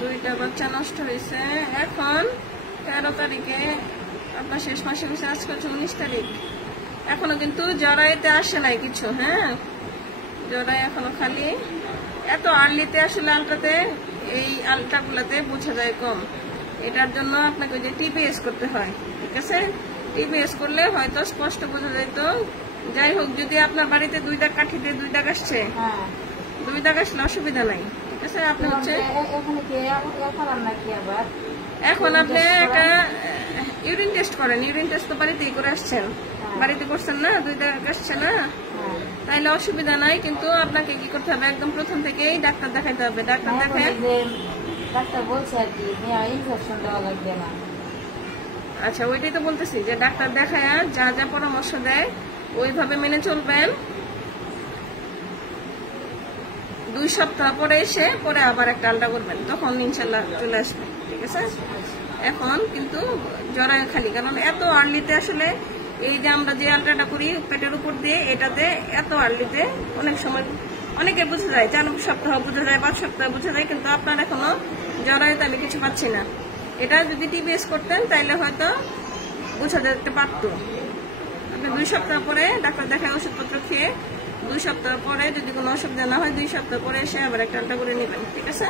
দুইটা বাচ্চা নষ্ট হয়েছে। এখন 13 তারিখে আপনার শেষ মাসে হয়েছে, আজকে হচ্ছে 19 তারিখ। এখনো কিন্তু জরাইতে আসে নাই কিছু। হ্যাঁ, জরাই এখনো খালি। এত আর্লিতে আসলে আলট্রাতে, এই আলট্রাগুলাতে বোঝা যায় কম। এটার জন্য আপনাকে যে টিপিএস করতে হয়, ঠিক আছে? টিপিএস করলে হয়তো স্পষ্ট বোঝা যেত। যাই হোক, যদি আপনার বাড়িতে 2 দাগ কাঠিতে 2 দাগ আসছে, 2 দাগ আসলে অসুবিধা নাই, ঠিক আছে? আপনি হচ্ছে এখন আপনি একটা ইউরিন টেস্ট করেন। ইউরিন টেস্ট তো বাড়িতেই করে আসছেন, বাড়িতে করছেন না? 2 দাগ আসছে না, তাইলে অসুবিধা নাই। কিন্তু আপনাকে কি করতে হবে, একদম প্রথম থেকেই ডাক্তার দেখাইতে হবে। ডাক্তার দেখে ডাক্তার বলছে আর কি ইনফেকশন দেওয়া লাগবে না। আচ্ছা, ওইটাই তো বলতেছি যে ডাক্তার দেখায় যা যা পরামর্শ দেয় ওইভাবে মেনে চলবেন। 2 সপ্তাহ পরে এসে পরে আবার একটা আলট্রা করবেন, তখন ইনশাল্লাহ চলে আসবে, ঠিক আছে? এখন কিন্তু জরায়ু খালি, কারণ এত আর্লিতে আসলে এই যে আমরা যে আলট্রাটা করি পেটের উপর দিয়ে, এটাতে এত আর্লিতে অনেক সময় অনেকে বোঝা যায়, 4 সপ্তাহ বোঝা যায়, 5 সপ্তাহ বোঝা যায়, কিন্তু আপনার এখনো জরায়ুতে আমি কিছু পাচ্ছি না। এটা যদি টিবিএস করতেন তাইলে হয়তো বোঝা যেতে পারতো। আপনি 2 সপ্তাহ পরে ডাক্তার দেখায় ওষুধপত্র খেয়ে 2 সপ্তাহ পরে যদি কোনো অসুবিধা না হয়, 2 সপ্তাহ পরে এসে আবার একটা আলট্রা করে নেবেন, ঠিক আছে?